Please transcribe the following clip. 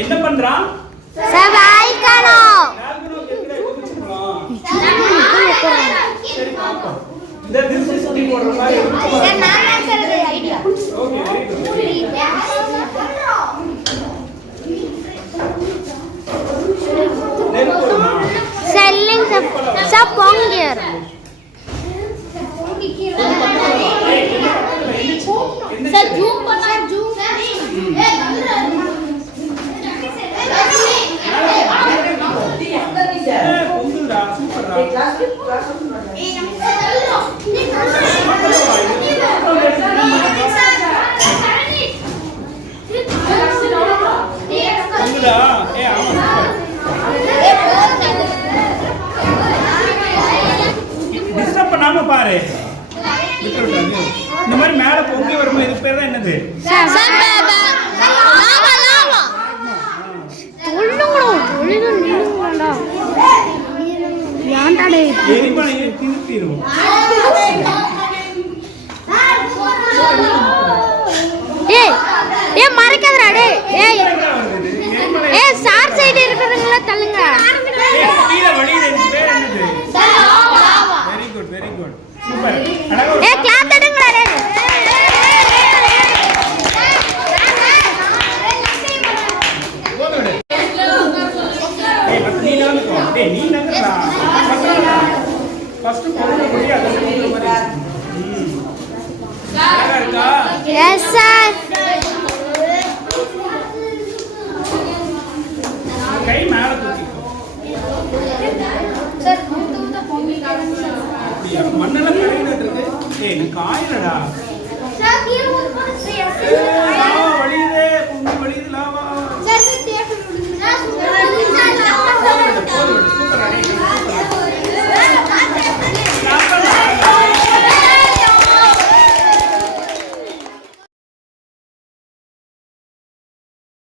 என்ன பண்றான்? volcano. சரி பாப்போம். இந்த திஸ் இஸ் டி போடுற மாதிரி சார் நான் answer idea. Okay very good. Selling the ponger. Sir zoom பண்ணா zoom. பொங்குடா சூப்பர்டா. பொங்குடா ஆமா டிஸ்டர்ப் பண்ணாம பாரு. இந்த மாதிரி மேல பொங்கி வரும்போது இதுக்கு பேர் தான் என்னது? எரிமலையை திருப்பிடும். மறைக்காதடா டேய். ஏய் சார் சைடு இருக்குதுங்களா தள்ளுங்க. கீழ வழியில இதுக்கு பேர் என்னது? Very good very good super. ஏய் கிளாப் தட்டுங்கடா டேய். நீ நகரா ஃபர்ஸ்ட் போடுற போய் அத சொல்ற மாதிரி. அழகா இருக்கா? Yes sir. கை மேல தூக்கிக்கோ. சார் மண்ணெல்லாம் கரையிட்டு இருக்கு. ஏய் நீ காயலடா.